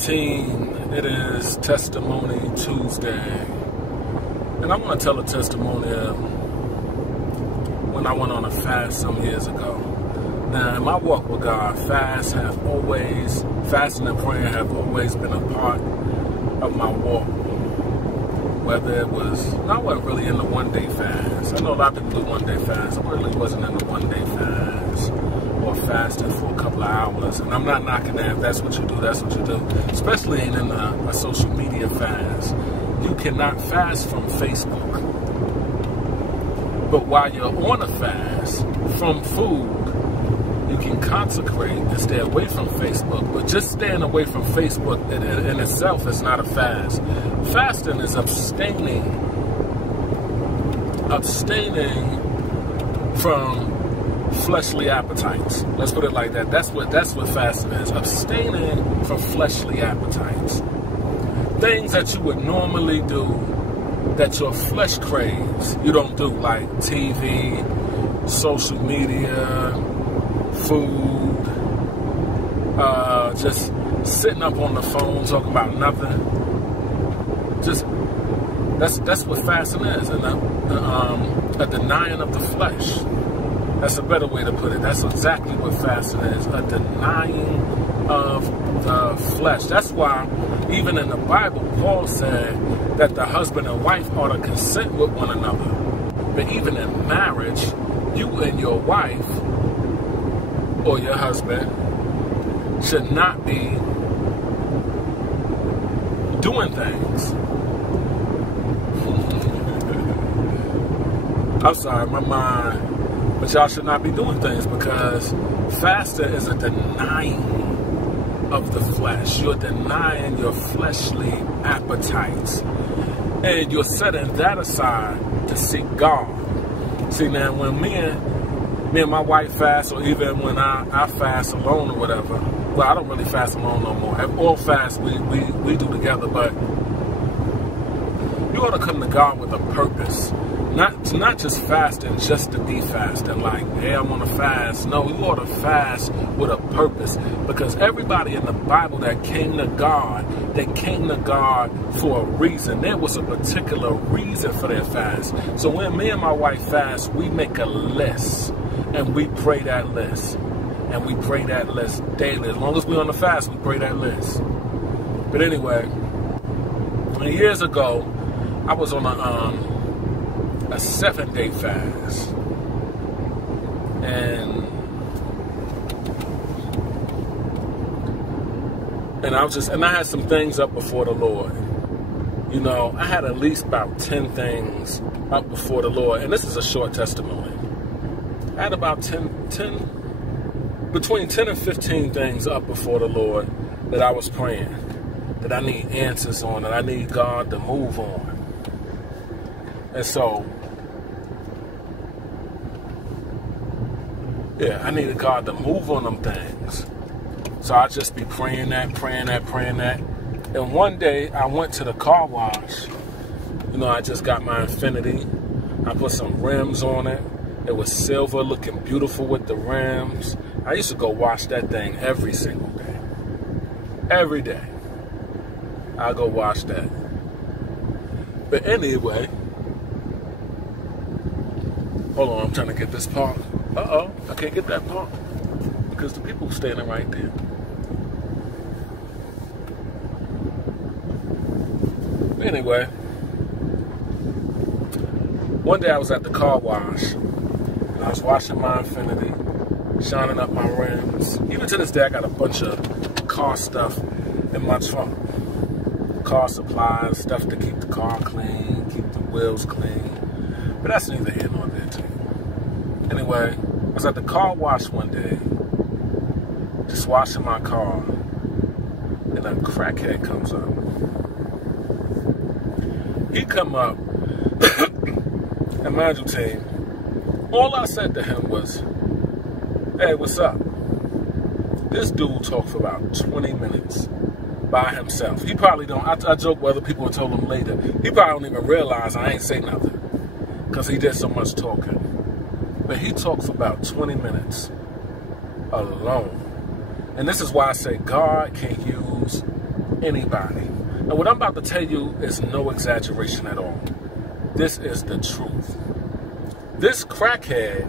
Team, it is Testimony Tuesday, and I want to tell a testimony of when I went on a fast some years ago. Now, in my walk with God, fasting and praying have always been a part of my walk. Whether it was, I wasn't really in the one-day fast. I know a lot of people do one-day fast. I really wasn't in the one-day fast or fasting for a couple of hours. And I'm not knocking that. If that's what you do, that's what you do. Especially in a social media fast. You cannot fast from Facebook. But while you're on a fast from food, you can consecrate and stay away from Facebook. But just staying away from Facebook in itself is not a fast. Fasting is abstaining from fleshly appetites. Let's put it like that. That's what fasting is. Abstaining from fleshly appetites. Things that you would normally do that your flesh craves, you don't do, like TV, social media, food, just sitting up on the phone talking about nothing. Just that's what fasting is, and a denying of the flesh. That's a better way to put it. That's exactly what fasting is, a denying of the flesh. That's why even in the Bible, Paul said that the husband and wife ought to consent with one another. But even in marriage, you and your wife or your husband should not be doing things. I'm sorry, my mind. But y'all should not be doing things, because fasting is a denying of the flesh. You're denying your fleshly appetites. And you're setting that aside to seek God. See, now when me and my wife fast, or even when I fast alone or whatever, well, I don't really fast alone no more. All fasts we do together, but you ought to come to God with a purpose. Not just fasting just to be fasting, like, hey, I'm on a fast. No, you ought to fast with a purpose, because everybody in the Bible that came to God, they came to God for a reason. There was a particular reason for their fast. So when me and my wife fast, we make a list, and we pray that list. And we pray that list daily. As long as we're on the fast, we pray that list. But anyway, years ago, I was on a 7-day fast, and I had some things up before the Lord. You know, I had at least about 10 things up before the Lord, and this is a short testimony. I had about between 10 and 15 things up before the Lord that I was praying, that I need answers on, that I need God to move on. And so, yeah, I needed God to move on them things. So I just be praying that. And one day I went to the car wash. You know, I just got my Infiniti. I put some rims on it. It was silver, looking beautiful with the rims. I used to go wash that thing every single day. Every day. I'll go wash that. But anyway, hold on, I'm trying to get this part. Uh-oh, I can't get that part because the people standing right there. Anyway, one day I was at the car wash, and I was washing my Infiniti, shining up my rims. Even to this day, I got a bunch of car stuff in my trunk. Car supplies, stuff to keep the car clean, keep the wheels clean. But that's neither here nor there too. Anyway, I was at the car wash one day, just washing my car, and a crackhead comes up. He come up, and mind you, team, all I said to him was, hey, what's up? This dude talked for about 20 minutes by himself. He probably don't, I joke with other people and told him later, he probably don't even realize I ain't say nothing, because he did so much talking. But he talked for about 20 minutes alone. And this is why I say God can use anybody. And what I'm about to tell you is no exaggeration at all. This is the truth. This crackhead,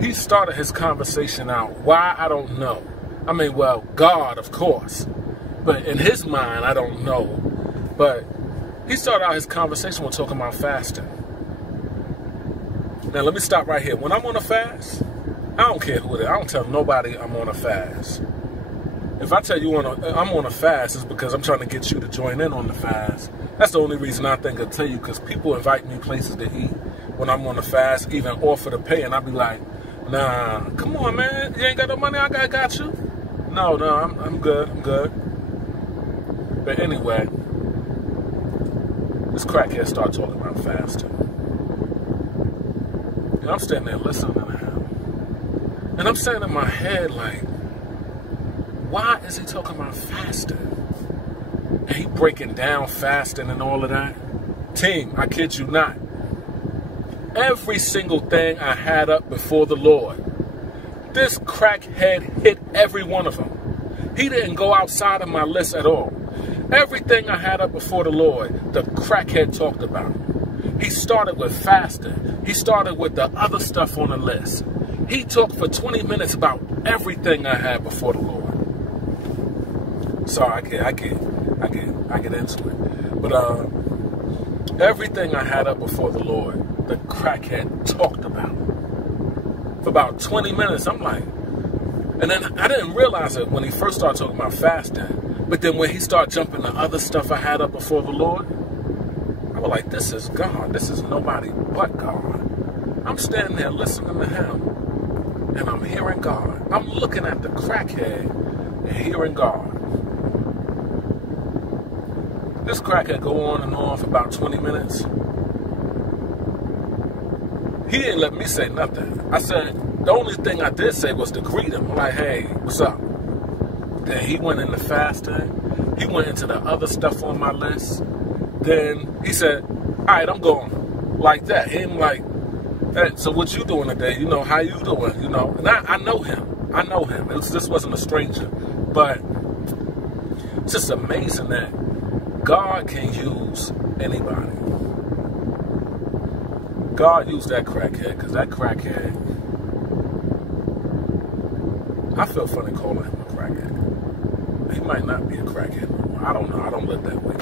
he started his conversation out. Why? I don't know. I mean, well, God, of course. But in his mind, I don't know. But he started out his conversation with talking about fasting. Now, let me stop right here. When I'm on a fast, I don't care who it is. I don't tell nobody I'm on a fast. If I tell you I'm on a fast, it's because I'm trying to get you to join in on the fast. That's the only reason I think I'll tell you, because people invite me places to eat when I'm on a fast, even offer to pay, and I'll be like, nah, come on, man. You ain't got no money? I got you. No, I'm good. I'm good. But anyway, this crackhead started talking about fasting. And I'm standing there listening to him. And I'm saying in my head, like, why is he talking about fasting? And he breaking down fasting and all of that. Team, I kid you not. Every single thing I had up before the Lord, this crackhead hit every one of them. He didn't go outside of my list at all. Everything I had up before the Lord, the crackhead talked about. He started with fasting. He started with the other stuff on the list. He talked for 20 minutes about everything I had before the Lord. Sorry, I get into it. But everything I had up before the Lord, the crackhead talked about. For about 20 minutes, I'm like, and then I didn't realize it when he first started talking about fasting. But then when he started jumping to other stuff I had up before the Lord, I was like, this is God. This is nobody but God. I'm standing there listening to him, and I'm hearing God. I'm looking at the crackhead and hearing God. This crackhead go on and on for about 20 minutes. He didn't let me say nothing. I said, the only thing I did say was to greet him. I'm like, hey, what's up? Then he went into fasting. He went into the other stuff on my list. Then he said, all right, I'm going. Like that. Him like, hey, so what you doing today? You know, how you doing? You know, and I know him. I know him. This wasn't a stranger. But it's just amazing that God can use anybody. God used that crackhead, because that crackhead, I feel funny calling him a crackhead. He might not be a crackhead. I don't know. I don't look that way.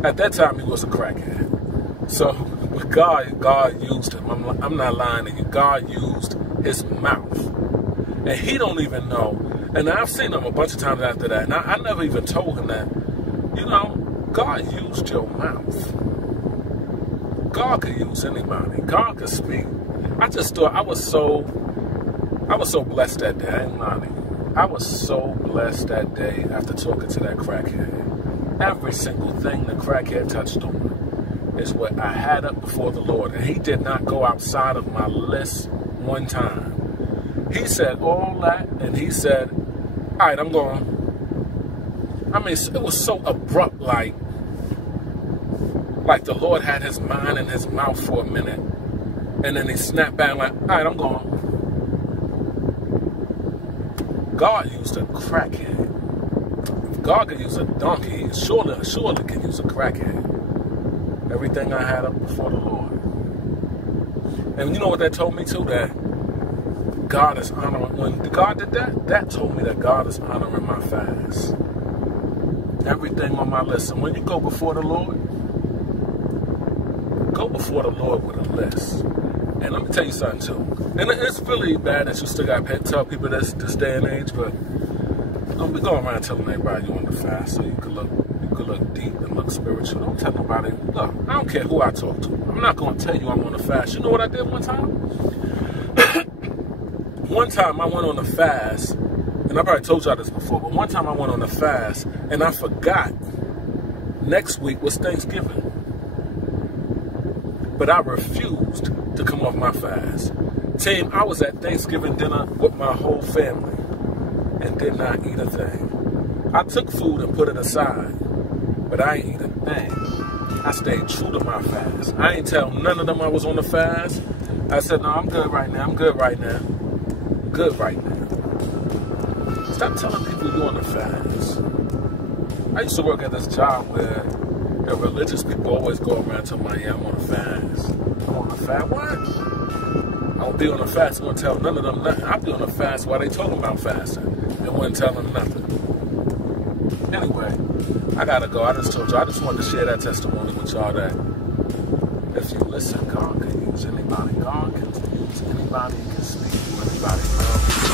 But at that time, he was a crackhead. So with God used him. I'm not lying to you. God used his mouth. And he don't even know. And I've seen him a bunch of times after that. And I never even told him that, you know, God used your mouth. God could use anybody. God could speak. I just thought I was so blessed that day. I ain't lying. I was so blessed that day after talking to that crackhead. Every single thing the crackhead touched on is what I had up before the Lord. And he did not go outside of my list one time. He said all that, and he said, all right, I'm going. I mean, it was so abrupt, like the Lord had his mind in his mouth for a minute, and then he snapped back like, all right, I'm going. God used a crackhead. If God could use a donkey, surely can use a crackhead. Everything I had up before the Lord. And you know what that told me too? That God is honoring. When God did that, that told me that God is honoring my fast. Everything on my list. And when you go before the Lord, go before the Lord with a list. And let me tell you something too. And it's really bad that you still got to tell people this day and age, but don't be going around telling everybody you're on the fast so you can look deep and look spiritual. Don't tell nobody. Look, I don't care who I talk to. I'm not going to tell you I'm on the fast. You know what I did one time? One time I went on a fast, and I probably told y'all this before, but one time I went on a fast, and I forgot next week was Thanksgiving. But I refused to come off my fast. Team, I was at Thanksgiving dinner with my whole family and did not eat a thing. I took food and put it aside, but I ain't eat a thing. I stayed true to my fast. I ain't tell none of them I was on the fast. I said, no, I'm good right now. I'm good right now. Good right now. Stop telling people you're on a fast. I used to work at this job where the religious people always go around telling me, yeah, I'm on a fast. I'm on a fast? What? I would be on a fast. I wouldn't tell none of them nothing. I'd be on a fast while they talking about fasting. They wouldn't tell them nothing. Anyway, I gotta go. I just told you. I just wanted to share that testimony with y'all that if you listen, God can use anybody. God can use anybody. He can speak to anybody.